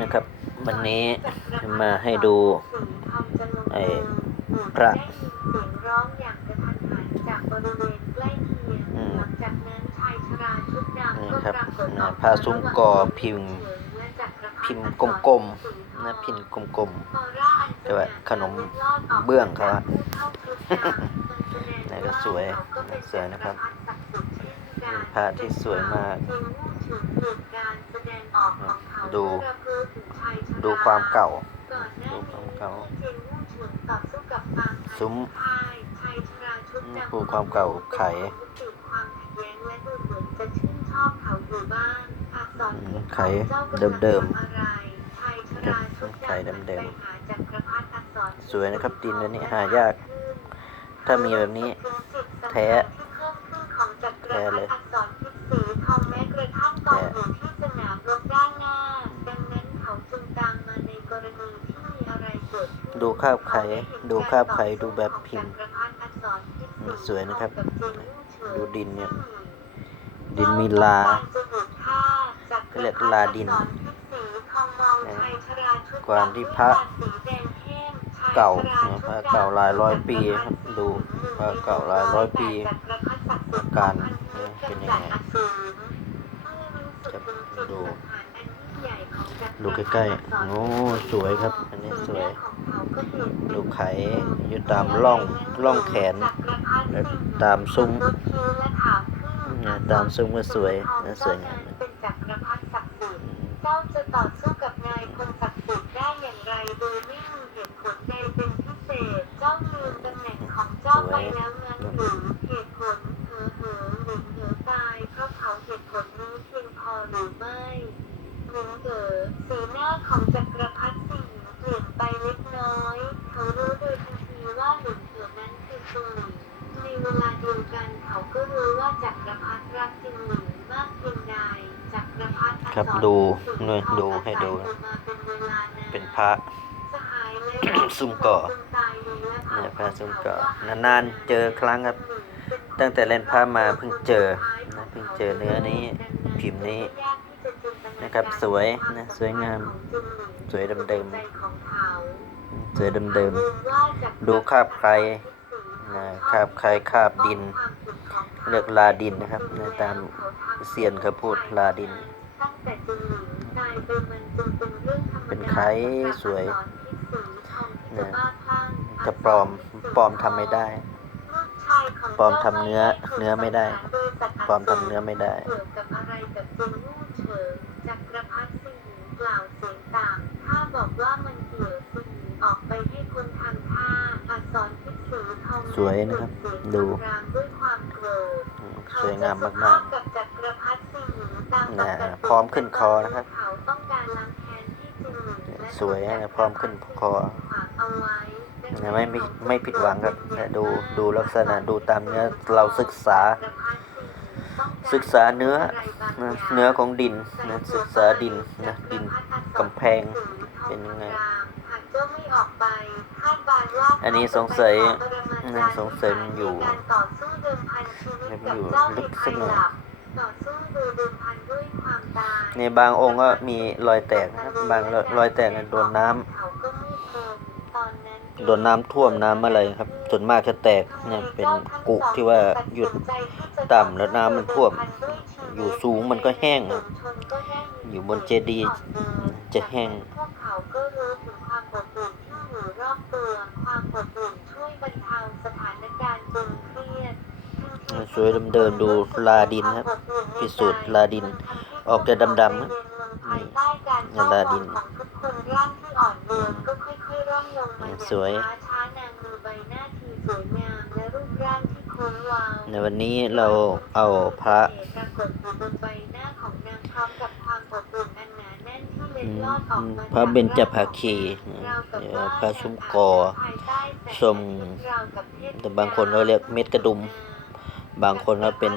นะครับ วันนี้จะมาให้ดูไอ้พระเสียงร้องอย่างกระทันหันจากบริเวณใกล้เคียงอืมหลังจากนั้นชายชราชุดดำนี่ก็ครับปรากฏอนะอกพระซุ้มกอพิมพ์ พิมพ์กลมๆนะพิมพ์กลมๆแต่ว่าขนมเบื้องเขาอะนี่ก็สวยสวยนะครับเป็นพระที่สวยมาก ดู ดูความเก่า ดูความเก่า ซุ้มดูความเก่าไขอืมไขเดิมๆครับไขเดิมๆสวยนะครับดินอันนี้หายาก ถ้ามีแบบนี้ แท้ แท้เลย ดูคาบไขดูคาบไขดูแบบพิมพ์สวยนะครับ ดูดินเนี่ย ดินมีลาเรียกลาดิน ความที่พระเก่าพระเก่าหลายร้อยปีครับดูพระเก่าหลายร้อยปีการเนี่ยเป็นยังไงจะดู ดูใกล้ๆ โอ้ สวยครับ อันนี้สวย ดูไขอยู่ตามร่องร่องแขนและตามซุ้มเนี่ยตามซุ้มก็สวยนะสวยงามเป็นจักรพรรดิศักดิ์สิทธิ์เจ้าจะต่อสู้กับนายพลศักดิ์สิทธิ์ได้อย่างไรโดยไม่มีเหตุผลใดเป็นพิเศษ เจ้าลืมตำแหน่งของเจ้าไปแล้วงั้นหรือเหตุผลเหอเหอหรือเหอตายเพราะเขาเหตุผลนี้เพียงพอหรือไม่หรือเหอสีหน้าของจักรพรรดิสิงห์เปลี่ยนไปเล็กน้อย เขารู้โดยทันทีว่าหลุนเหอนั้นคือซุงหลิง ในเวลาเดียวกันเขาก็รู้ว่าจักรพรรดิรักจิงหลิงมากเพียงใดจักรพรรดิอักษครับดูเนี่ยดูให้ดูมาเป็นเวลานานเป็นพระสหายและซุ่มก่อเนี่ยพระซุ่มก่อนานๆเจอครั้งครับ ตั้งแต่เล่นพระมาเพิ่งเจอนะเพิ่งเจอเนื้อนี้พิมพ์นี้นะครับสวยนะสวยงาม สวยเดิมๆสวยเดิมๆดูคาบใคร นะคาบใครคาบดิน เรียกลาดินนะครับในตามเซียนเขาพูดลาดิน เป็นไข่สวยนะจะปลอมปลอมทำไม่ได้ปลอมทำเนื้อเนื้อไม่ได้ปลอมทำเนื้อไม่ได้จักรพรรดิสิงห์กล่าวเสียงต่างถ้าบอกว่ามันเกี่ยวสิงห์ออกไปให้คนทางท่าอักษรพิสีทอง สวยนะครับ ดูรางด้วยความโกรธอืมสวยงามมากกับจักรพรรดิสิงห์ตามปกตินะพร้อมขึ้นคอนะครับเขาต้องการล้างแค้นที่จิงหลิงและๆสวยนะพร้อมขึ้นคอขวางเอาไว้นะไม่ไม่ไม่ผิดหวังครับนะดูดูลักษณะดูตามเนื้อเราศึกษา ศึกษาเนื้อนะเนื้อของดินนะศึกษาดินนะดินกำแพงเป็นยังไงอันนี้สงสัย นะสงสัยมันอยู่มันอยู่ลึกสักหน่อยในบางองค์ก็มีรอยแตกนะครับบางรอยแตกเนี่ยโดนน้ำโดนน้ำท่วมน้ำอะไรครับ ส่วนมากจะแตกเนี่ยเป็นกุที่ว่าหยุดต่ำแล้วน้ำมันท่วม อยู่สูงมันก็แห้งครับอยู่บนเจดีย์จะแห้ง พวกเขาก็รู้ถึงความอบอุ่นที่อยู่รอบตัวความอบอุ่นช่วยบรรเทาสถานการณ์ตึงเครียด สวยเดิมๆดูลาดินครับ พิสูจน์ลาดิน ออกจะดำดำรันี่ลาดินสวยในวันนี้เราเอาพระพระเบญจภาคีพระชุมกอสมแต่บางคนเราเรียกเม็ดกระดุม บางคนก็เป็น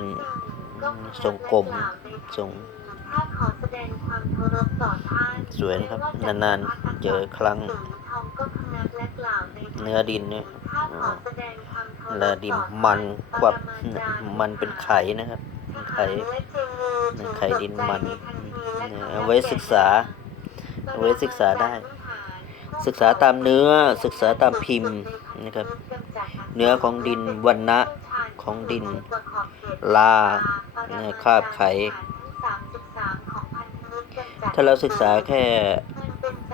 ทรงกลมทรงสวยนะครับ นานๆ เจอครั้ง เนื้อดินเนี่ยถ้อแสดงความเคารพลาดินมันกว่ามันเป็นไข่นะครับไข่ไข่ดินมันเนี่ยเอาไว้ศึกษาเอาไว้ศึกษาได้ ศึกษาตามเนื้อศึกษาตามพิมพ์นะครับ เนื้อของดินวันนะ ของดิน ลาเนี่ยคาบไข ถ้าเราศึกษาแค่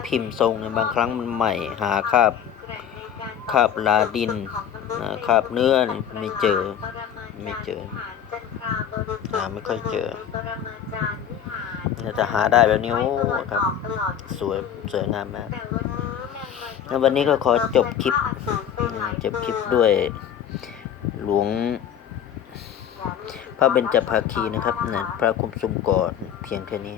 พิมพ์ทรงเนี่ยบางครั้งมันใหม่ หาคาบคาบลาดินนะคาบเนื้อนี่ไม่เจอ ไม่เจอหาไม่ค่อยเจอเนี่ยจะหาได้แบบนี้โอ้ครับ สวยสวยงามมากแล้ววันนี้ก็ขอจบคลิปอืมจบคลิปด้วย หลวงพระเบญจภาคีนะครับนะพระคุมสุมกอดเพียงแค่นี้